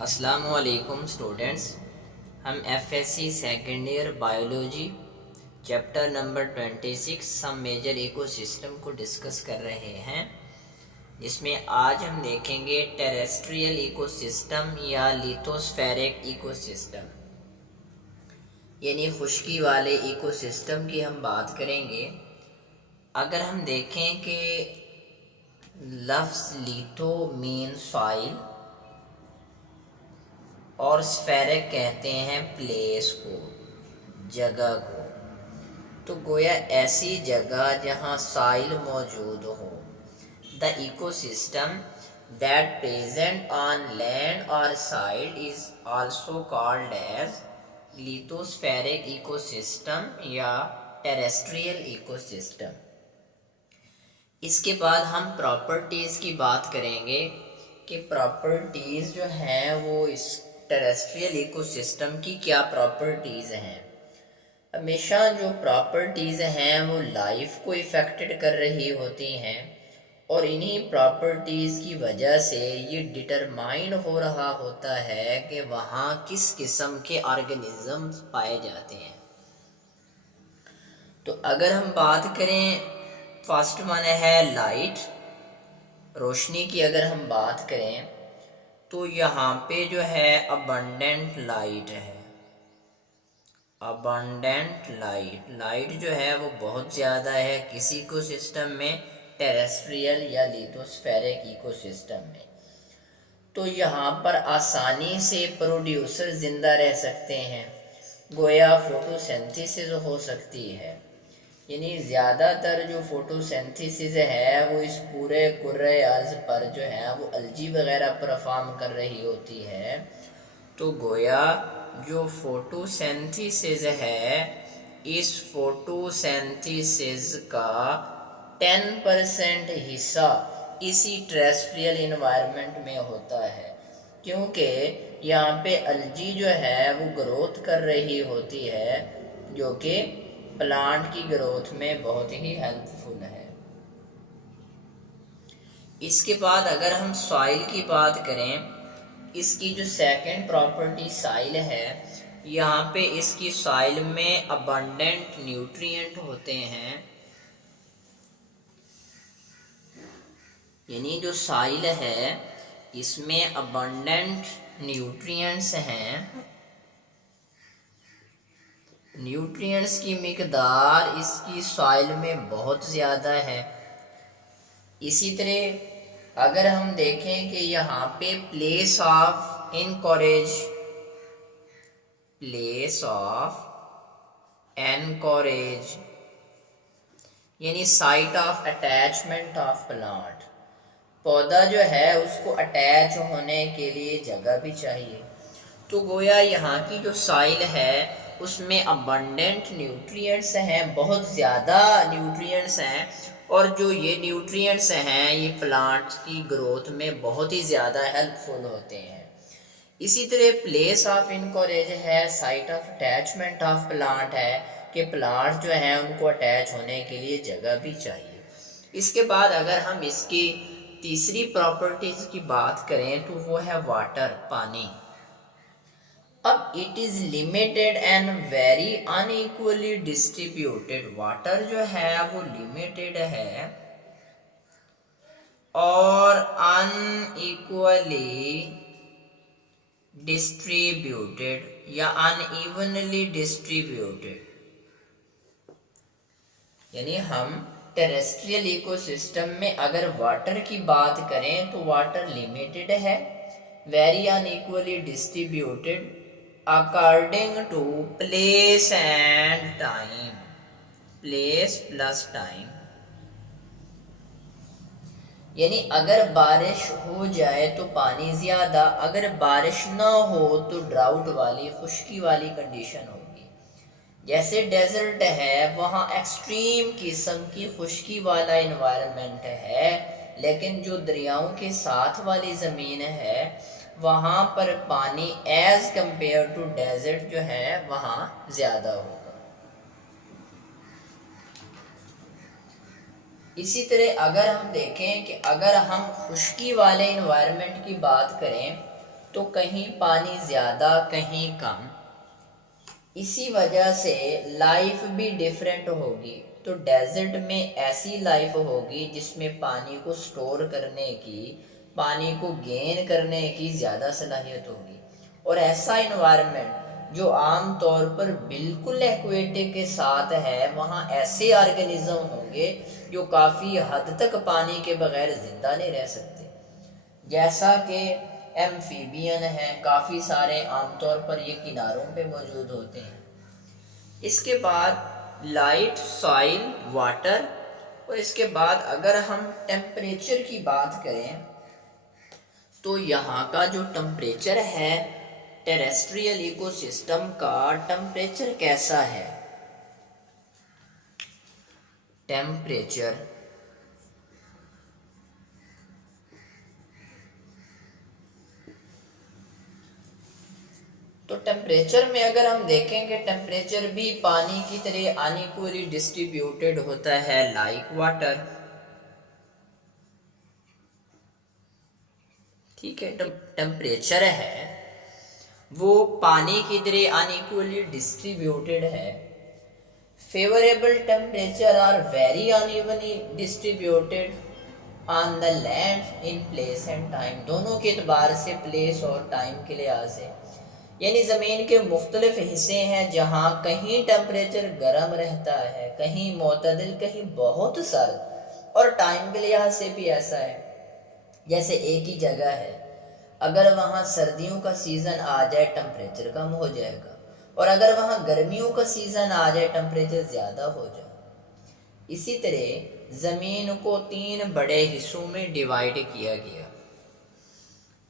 अस्सलामु अलैकुम स्टूडेंट्स। हम FSc second year biology chapter number 26 some major ecosystem को डिस्कस कर रहे हैं, जिसमें आज हम देखेंगे टेरेस्ट्रियल इकोसिस्टम या लिथोस्फेरिक इकोसिस्टम, यानी खुश्की वाले इकोसिस्टम की हम बात करेंगे। अगर हम देखें कि लफ्ज़ लिथो मीन सॉइल और स्फेरिक कहते हैं प्लेस को, जगह को, तो गोया ऐसी जगह जहाँ सॉइल मौजूद हो। The ecosystem that present on land और side is also called as lithospheric ecosystem या टेरेस्ट्रियल इकोसिस्टम। इसके बाद हम प्रॉपर्टीज़ की बात करेंगे कि प्रॉपर्टीज़ जो हैं वो इस टेरेस्ट्रियल इकोसिस्टम की क्या प्रॉपर्टीज़ हैं। हमेशा जो प्रॉपर्टीज़ हैं वो लाइफ को इफ़ेक्टेड कर रही होती हैं और इन्हीं प्रॉपर्टीज़ की वजह से ये डिटरमाइन हो रहा होता है कि वहाँ किस किस्म के ऑर्गेनिज़म्स पाए जाते हैं। तो अगर हम बात करें, फर्स्ट वन है लाइट, रोशनी की अगर हम बात करें तो यहाँ पे जो है अबंडेंट लाइट है। अबंडेंट लाइट जो है वो बहुत ज़्यादा है किसी इकोसिस्टम में, टेरेस्ट्रियल या लिथोस्फेरिक इकोसिस्टम में। तो यहाँ पर आसानी से प्रोड्यूसर ज़िंदा रह सकते हैं, गोया फोटोसिंथेसिस हो सकती है, यानी ज़्यादातर जो फोटोसिंथेसिस है वो इस पूरे कुर्रे अर्ज़ पर जो है वो अलजी वगैरह परफॉर्म कर रही होती है। तो गोया जो फोटोसिंथेसिस है, इस फोटोसिंथेसिस का 10% हिस्सा इसी टेरेस्ट्रियल इन्वायरमेंट में होता है, क्योंकि यहाँ पे अलजी जो है वो ग्रोथ कर रही होती है, जो कि प्लांट की ग्रोथ में बहुत ही हेल्पफुल है। इसके बाद अगर हम सॉइल की बात करें, इसकी जो सेकंड प्रॉपर्टी सॉइल है, यहाँ पे इसकी सॉइल में अबंडेंट न्यूट्रिएंट होते हैं, यानी जो सॉइल है इसमें अबंडेंट न्यूट्रिएंट्स हैं। न्यूट्रिएंट्स की मिकदार इसकी सॉइल में बहुत ज़्यादा है। इसी तरह अगर हम देखें कि यहाँ पे प्लेस ऑफ एनकरेज यानी site of attachment of plant, पौधा जो है उसको अटैच होने के लिए जगह भी चाहिए। तो गोया यहाँ की जो सॉइल है उसमें अबंडेंट न्यूट्रिएंट्स हैं, बहुत ज़्यादा न्यूट्रिएंट्स हैं, और जो ये न्यूट्रिएंट्स हैं ये प्लांट की ग्रोथ में बहुत ही ज़्यादा हेल्पफुल होते हैं। इसी तरह प्लेस ऑफ इनकरेज है, site of attachment of plant है कि प्लांट जो हैं उनको अटैच होने के लिए जगह भी चाहिए। इसके बाद अगर हम इसकी तीसरी प्रॉपर्टीज़ की बात करें तो वो है वाटर, पानी। अब it is limited and very unequally distributed. Water जो है वो लिमिटेड है और अनइक्वली डिस्ट्रीब्यूटेड या अनइवनली डिस्ट्रीब्यूटेड, यानी हम टेरेस्ट्रियल इकोसिस्टम में अगर वाटर की बात करें तो वाटर लिमिटेड है, very unequally distributed according to place and time, place plus time. यानी अगर बारिश हो जाए तो पानी ज़्यादा, अगर बारिश ना हो तो ड्राउट वाली, खुश्की वाली कंडीशन होगी। जैसे डेजर्ट है वहाँ एक्सट्रीम किस्म की खुश्की वाला इन्वायरमेंट है, लेकिन जो दरियाओं के साथ वाली ज़मीन है वहाँ पर पानी एज़ कंपेयर टू डेजर्ट जो है वहाँ ज़्यादा होगा। इसी तरह अगर हम देखें कि अगर हम खुश्की वाले इन्वायरमेंट की बात करें तो कहीं पानी ज़्यादा कहीं कम। इसी वजह से लाइफ भी डिफरेंट होगी। तो डेजर्ट में ऐसी लाइफ होगी जिसमें पानी को स्टोर करने की, पानी को गेन करने की ज़्यादा सलाहियत होगी। और ऐसा इन्वायरमेंट जो आम तौर पर बिल्कुल एक्वेटिक के साथ है, वहाँ ऐसे ऑर्गेनिज्म होंगे जो काफ़ी हद तक पानी के बगैर ज़िंदा नहीं रह सकते, जैसा कि एम्फीबियन हैं, काफ़ी सारे आमतौर पर ये किनारों पे मौजूद होते हैं। इसके बाद लाइट, सॉइल, वाटर, और इसके बाद अगर हम टेम्परेचर की बात करें तो यहाँ का जो टेम्परेचर है टेरेस्ट्रियल इकोसिस्टम का, टेम्परेचर कैसा है। टेम्परेचर तो टेम्परेचर में अगर हम देखेंगे, टेम्परेचर भी पानी की तरह अनइक्वली डिस्ट्रीब्यूटेड होता है लाइक वाटर। ठीक है, टेम्परेचर है वो पानी की तरह अनइक्वली डिस्ट्रीब्यूटेड है। Favourable temperature are very unevenly distributed on the land in place and time, दोनों के एतबार से, प्लेस और टाइम के लिहाज से। यानी ज़मीन के मुख्तलिफ हिस्से हैं जहाँ कहीं टेम्परेचर गर्म रहता है, कहीं मोतदिल, कहीं बहुत सर्द। और टाइम के लिहाज से भी ऐसा है, जैसे एक ही जगह है, अगर वहाँ सर्दियों का सीज़न आ जाए टेम्परेचर कम हो जाएगा, और अगर वहाँ गर्मियों का सीज़न आ जाए टेम्परेचर ज़्यादा हो जाए। इसी तरह ज़मीन को 3 बड़े हिस्सों में डिवाइड किया गया।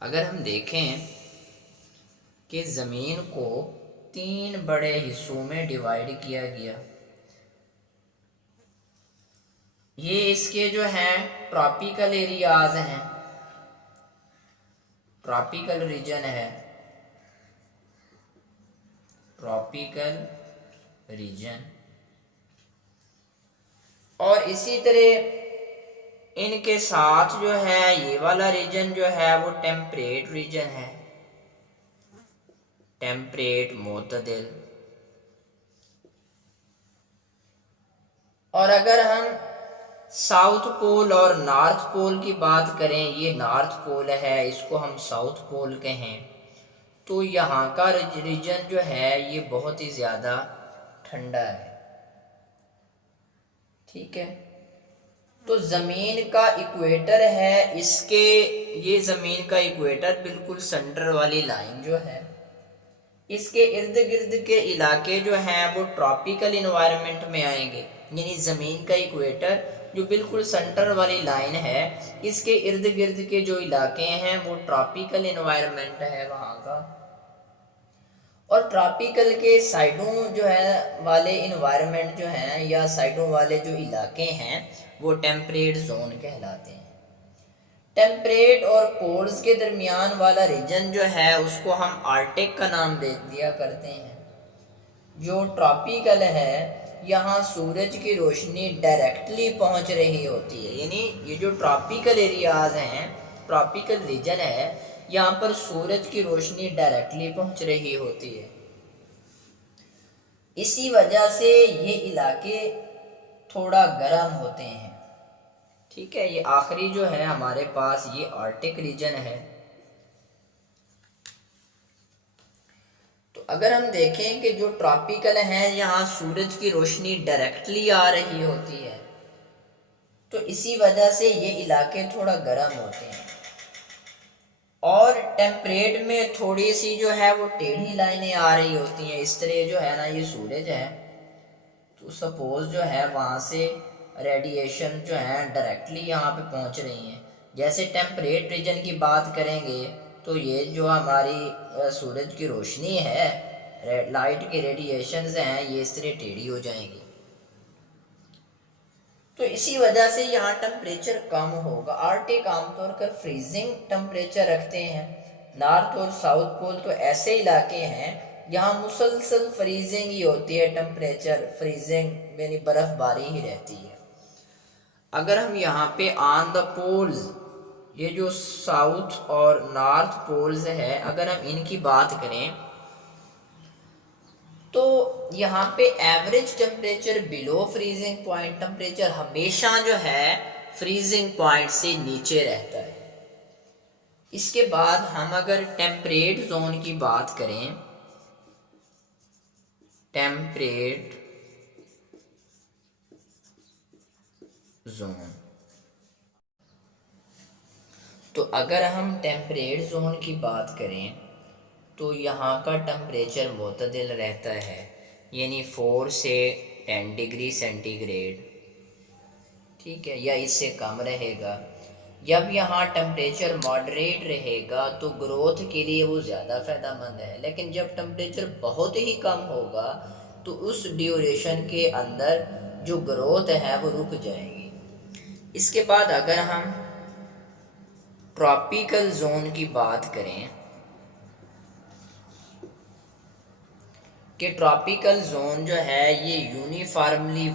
अगर हम देखें कि ज़मीन को 3 बड़े हिस्सों में डिवाइड किया गया, ये इसके जो हैं ट्रॉपिकल एरियाज हैं, ट्रॉपिकल रीजन है, ट्रॉपिकल रीजन। और इसी तरह इनके साथ जो है ये वाला रीजन जो है वो टेम्परेट रीजन है, टेम्परेट, मोतदिल। और अगर हम साउथ पोल और नॉर्थ पोल की बात करें, ये नॉर्थ पोल है, इसको हम साउथ पोल कहें, तो यहाँ का रीजन जो है ये बहुत ही ज़्यादा ठंडा है। ठीक है, तो ज़मीन का इक्वेटर है, इसके, ये ज़मीन का इक्वेटर बिल्कुल सेंटर वाली लाइन जो है, इसके इर्द गिर्द के इलाके जो हैं वो ट्रॉपिकल इन्वायरमेंट में आएंगे। यानी ज़मीन का इक्वेटर जो बिल्कुल सेंटर वाली लाइन है, इसके इर्द गिर्द के जो इलाके हैं वो ट्रॉपिकल इन्वायरमेंट है वहाँ का। और ट्रॉपिकल के साइडों जो है वाले इन्वायरमेंट जो हैं, या साइडों वाले जो इलाके हैं, वो टेम्परेट जोन कहलाते हैं। टेम्परेट और पोल्स के दरमियान वाला रीजन जो है उसको हम आर्टिक का नाम दे दिया करते हैं। जो ट्रॉपिकल है, यहाँ सूरज की रोशनी डायरेक्टली पहुँच रही होती है। यानी ये जो ट्रॉपिकल एरियाज हैं, ट्रॉपिकल रीजन है, यहाँ पर सूरज की रोशनी डायरेक्टली पहुँच रही होती है। इसी वजह से ये इलाके थोड़ा गर्म होते हैं। ठीक है, ये आखिरी जो है हमारे पास ये आर्टिक रीजन है। तो अगर हम देखें कि जो ट्रॉपिकल हैं, यहाँ सूरज की रोशनी डायरेक्टली आ रही होती है, तो इसी वजह से ये इलाके थोड़ा गर्म होते हैं। और टेम्परेट में थोड़ी सी जो है वो टेढ़ी लाइनें आ रही होती हैं। इस तरह जो है ना, ये सूरज है, तो सपोज जो है वहाँ से रेडिएशन जो है डायरेक्टली यहाँ पे पहुँच रही हैं। जैसे टेम्परेट रीजन की बात करेंगे तो ये जो हमारी सूरज की रोशनी है, लाइट के रेडिएशंस हैं, ये इस तरह टेढ़ी हो जाएंगी। तो इसी वजह से यहाँ टेम्परेचर कम होगा। आर्टिक आमतौर पर फ्रीजिंग टेम्परेचर रखते हैं। नॉर्थ और साउथ पोल तो ऐसे इलाके हैं यहाँ मुसलसल फ्रीजिंग ही होती है, टेम्परेचर फ्रीजिंग यानी बर्फबारी ही रहती है। अगर हम यहाँ पे ऑन द पोल्स ये जो साउथ और नॉर्थ पोल्स है, अगर हम इनकी बात करें तो यहाँ पे average temperature below freezing point, temperature हमेशा जो है फ्रीजिंग पॉइंट से नीचे रहता है। इसके बाद हम अगर टेम्परेट जोन की बात करें, टेम्परेट जोन, तो अगर हम टेम्परेट जोन की बात करें तो यहाँ का टेम्परेचर मुतदिल रहता है, यानी 4 से 10 डिग्री सेंटीग्रेड, ठीक है, या इससे कम रहेगा। जब यहाँ टेम्परेचर मॉडरेट रहेगा तो ग्रोथ के लिए वो ज़्यादा फ़ायदेमंद है, लेकिन जब टेम्परेचर बहुत ही कम होगा तो उस ड्यूरेशन के अंदर जो ग्रोथ है वो रुक जाएगी। इसके बाद अगर हम ट्रॉपिकल जोन की बात करें कि ट्रॉपिकल जोन जो है ये यूनिफॉर्मली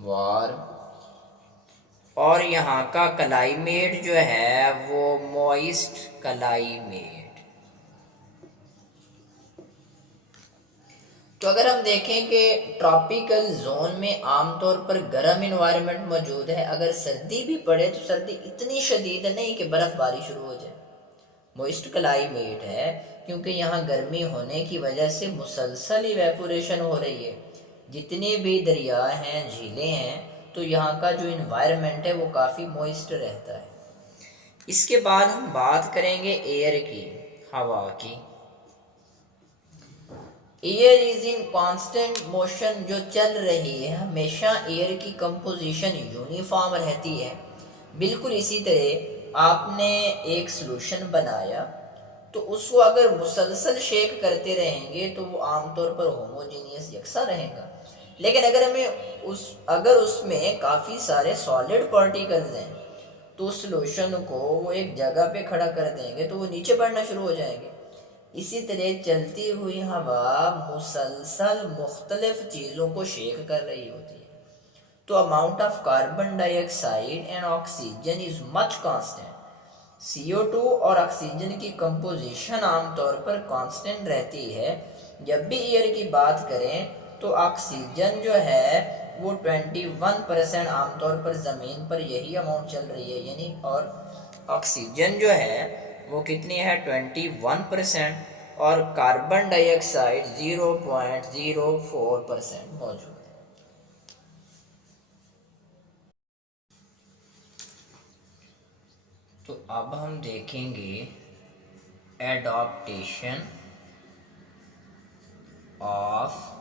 वार्म और यहाँ का क्लाइमेट जो है वो मॉइस्ट क्लाइमेट। तो अगर हम देखें कि ट्रॉपिकल जोन में आमतौर पर गर्म इन्वायरमेंट मौजूद है, अगर सर्दी भी पड़े तो सर्दी इतनी शदीद नहीं कि बर्फ़बारी शुरू हो जाए। मॉइस्ट क्लाइमेट है क्योंकि यहाँ गर्मी होने की वजह से मुसलसल इवेपोरेशन हो रही है। जितने भी दरिया हैं, झीलें हैं, तो यहाँ का जो इन्वायरमेंट है वो काफ़ी मॉइस्ट रहता है। इसके बाद हम बात करेंगे एयर की, हवा की। Air is in constant motion, जो चल रही है, हमेशा एयर की कंपोजिशन यूनिफॉर्म रहती है। बिल्कुल इसी तरह आपने एक सॉल्यूशन बनाया तो उसको अगर मुसलसल शेक करते रहेंगे तो वो आमतौर पर होमोजीनियस यकसा रहेगा। लेकिन अगर उसमें काफ़ी सारे सॉलिड पार्टिकल्स हैं तो उस सॉल्यूशन को वो एक जगह पे खड़ा कर देंगे तो वो नीचे बढ़ना शुरू हो जाएंगे। इसी तरह चलती हुई हवा मुसलसल मुख्तलिफ चीज़ों को शेक कर रही होती है। तो amount of carbon dioxide and oxygen is much constant. CO2 और ऑक्सीजन की कंपोजिशन आमतौर पर कांस्टेंट रहती है। जब भी एयर की बात करें तो ऑक्सीजन जो है वो 21% आमतौर पर ज़मीन पर यही अमाउंट चल रही है, यानी और ऑक्सीजन जो है वो कितनी है 21%, और कार्बन डाइऑक्साइड 0.04% मौजूद है। तो अब हम देखेंगे एडॉप्टेशन ऑफ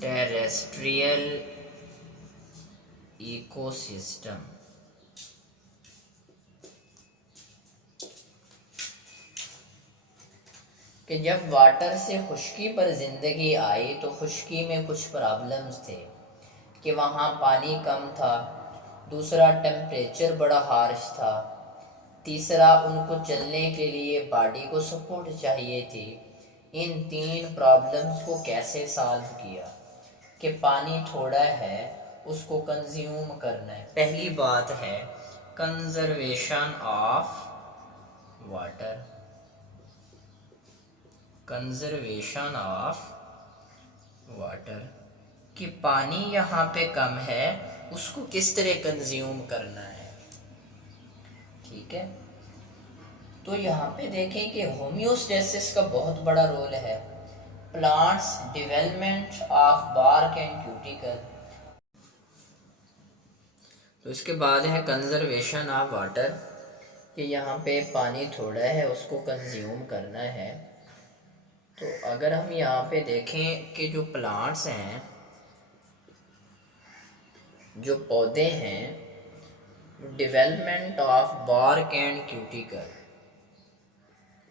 टेरेस्ट्रियल इकोसिस्टम। कि जब वाटर से खुश्की पर ज़िंदगी आई तो खुश्की में कुछ प्रॉब्लम्स थे कि वहाँ पानी कम था, दूसरा टेम्परेचर बड़ा हार्श था, तीसरा उनको चलने के लिए बॉडी को सपोर्ट चाहिए थी। इन 3 प्रॉब्लम्स को कैसे सॉल्व किया कि पानी थोड़ा है उसको कंज्यूम करना है। पहली बात है conservation of water, conservation of water, कि पानी यहाँ पे कम है उसको किस तरह कंज्यूम करना है, ठीक है। तो यहाँ पे देखें कि होम्योस्टेसिस का बहुत बड़ा रोल है। Plants development of bark and cuticle. तो इसके बाद है कंजर्वेशन ऑफ वाटर, कि यहाँ पे पानी थोड़ा है उसको कंज्यूम करना है। तो अगर हम यहाँ पे देखें कि जो प्लांट्स हैं, जो पौधे हैं, development of bark and cuticle,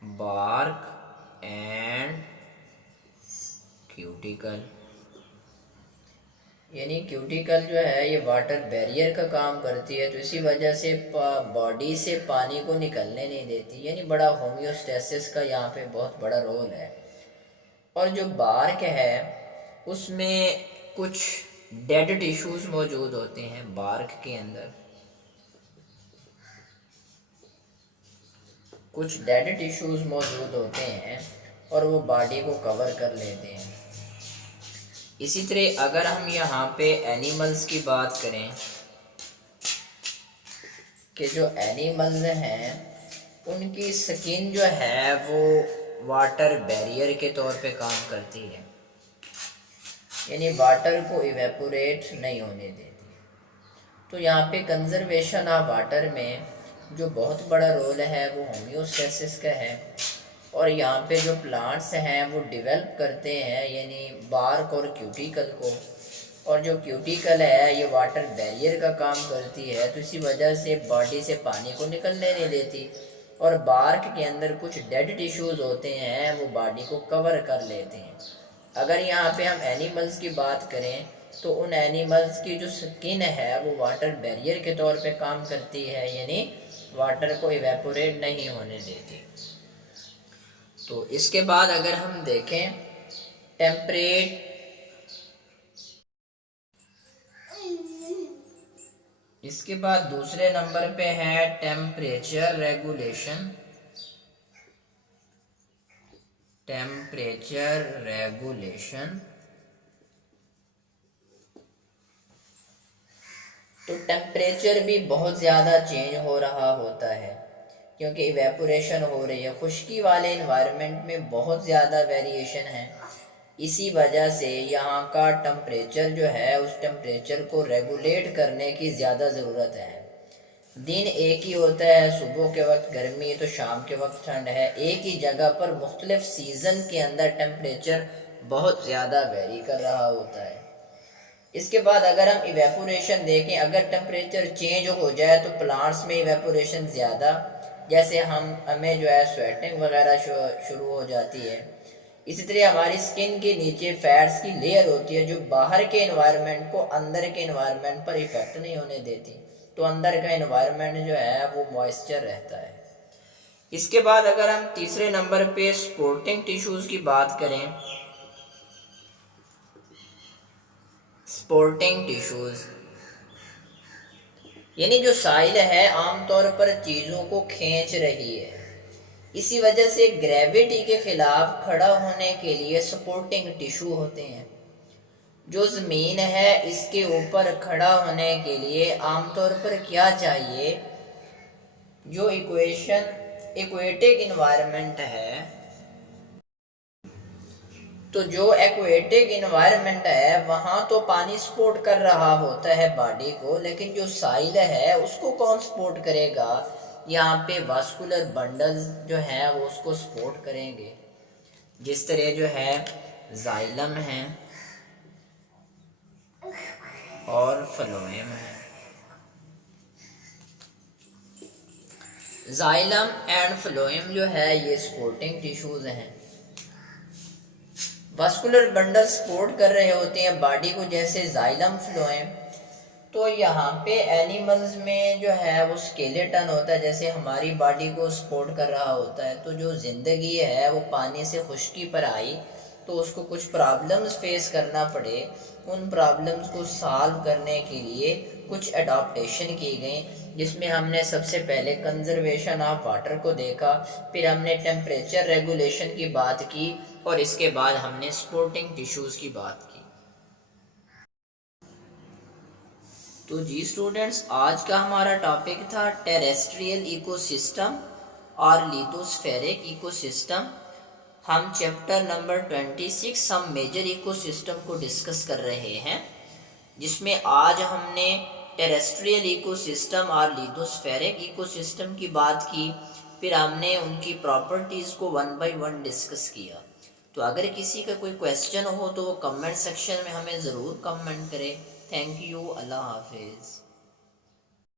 bark and cuticle, यानी क्यूटिकल जो है ये वाटर बैरियर का काम करती है, तो इसी वजह से बॉडी से पानी को निकलने नहीं देती, यानी बड़ा होम्योस्टेसिस का यहाँ पे बहुत बड़ा रोल है। और जो बार्क है उसमें कुछ डेड टिश्यूज़ मौजूद होते हैं बार्क के अंदर, कुछ डेड टिश्यूज़ मौजूद होते हैं और वो बॉडी को कवर कर लेते हैं। इसी तरह अगर हम यहाँ पे एनिमल्स की बात करें कि जो एनिमल्स हैं उनकी स्किन जो है वो वाटर बैरियर के तौर पे काम करती है, यानी वाटर को इवेपोरेट नहीं होने देती। तो यहाँ पे कंजर्वेशन ऑफ वाटर में जो बहुत बड़ा रोल है वो होम्योस्टेसिस का है। और यहाँ पे जो प्लांट्स हैं वो डेवलप करते हैं यानी बार्क और क्यूटिकल को, और जो क्यूटिकल है ये वाटर बैरियर का काम करती है, तो इसी वजह से बॉडी से पानी को निकलने नहीं देती। और बार्क के अंदर कुछ डेड टिश्यूज़ होते हैं वो बॉडी को कवर कर लेते हैं। अगर यहाँ पे हम एनिमल्स की बात करें तो उन एनिमल्स की जो स्किन है वो वाटर बैरियर के तौर पे काम करती है, यानी वाटर को इवेपोरेट नहीं होने देती। तो इसके बाद अगर हम देखें टेम्परेट, इसके बाद दूसरे नंबर पे है टेम्परेचर रेगुलेशन। टेम्परेचर रेगुलेशन, तो टेम्परेचर भी बहुत ज़्यादा चेंज हो रहा होता है क्योंकि इवेपोरेशन हो रही है। खुश्की वाले इन्वायरमेंट में बहुत ज़्यादा वेरिएशन है, इसी वजह से यहाँ का टेम्परेचर जो है उस टेम्परेचर को रेगुलेट करने की ज़्यादा ज़रूरत है। दिन एक ही होता है, सुबह के वक्त गर्मी तो शाम के वक्त ठंड है। एक ही जगह पर मुख्तलिफ सीज़न के अंदर टेम्परेचर बहुत ज़्यादा वेरी कर रहा होता है। इसके बाद अगर हम इवेपोरेशन देखें, अगर टेम्परेचर चेंज हो जाए तो प्लांट्स में इवेपोरेशन ज़्यादा, जैसे हमें जो है स्वेटिंग वगैरह शुरू हो जाती है। इसी तरह हमारी स्किन के नीचे फैट्स की लेयर होती है जो बाहर के एनवायरनमेंट को अंदर के एनवायरनमेंट पर इफेक्ट नहीं होने देती, तो अंदर का एनवायरनमेंट जो है वो मॉइस्चर रहता है। इसके बाद अगर हम तीसरे नंबर पे सपोर्टिंग टिश्यूज़ की बात करें, सपोर्टिंग टिश्यूज़ यानी जो साइल है आमतौर पर चीज़ों को खींच रही है, इसी वजह से ग्रेविटी के खिलाफ खड़ा होने के लिए सपोर्टिंग टिश्यू होते हैं। जो ज़मीन है इसके ऊपर खड़ा होने के लिए आमतौर पर क्या चाहिए, जो इक्वेटिक इन्वायरमेंट है, तो जो एक्वेटिक इन्वायरमेंट है वहाँ तो पानी सपोर्ट कर रहा होता है बॉडी को, लेकिन जो साइल है उसको कौन सपोर्ट करेगा, यहाँ पे वास्कुलर बंडल्स जो हैं वो उसको सपोर्ट करेंगे। जिस तरह जो है जाइलम है और फ्लोएम है। जाइलम एंड फ्लोएम जो है ये सपोर्टिंग टिश्यूज हैं। वास्कुलर बंडल सपोर्ट कर रहे होते हैं बॉडी को, जैसे जाइलम फ्लोएम। तो यहाँ पे एनिमल्स में जो है वो स्केलेटन होता है, जैसे हमारी बॉडी को सपोर्ट कर रहा होता है। तो जो ज़िंदगी है वो पानी से खुश्की पर आई तो उसको कुछ प्रॉब्लम्स फेस करना पड़े, उन प्रॉब्लम्स को सॉल्व करने के लिए कुछ अडॉप्टेशन की गई, जिसमें हमने सबसे पहले कंजर्वेशन ऑफ वाटर को देखा, फिर हमने टेम्परेचर रेगुलेशन की बात की और इसके बाद हमने सपोर्टिंग टिश्यूज़ की बात की। तो जी स्टूडेंट्स, आज का हमारा टॉपिक था टेरेस्ट्रियल इकोसिस्टम और लिथोस्फेरिक इकोसिस्टम। हम चैप्टर नंबर 26 हम मेजर इकोसिस्टम को डिस्कस कर रहे हैं, जिसमें आज हमने टेरेस्ट्रियल इकोसिस्टम और लिथोस्फेरिक इकोसिस्टम की बात की, फिर हमने उनकी प्रॉपर्टीज़ को 1 बाय 1 डिस्कस किया। तो अगर किसी का कोई क्वेश्चन हो तो वो कमेंट सेक्शन में हमें ज़रूर कमेंट करें। थैंक यू, अल्लाह हाफिज़।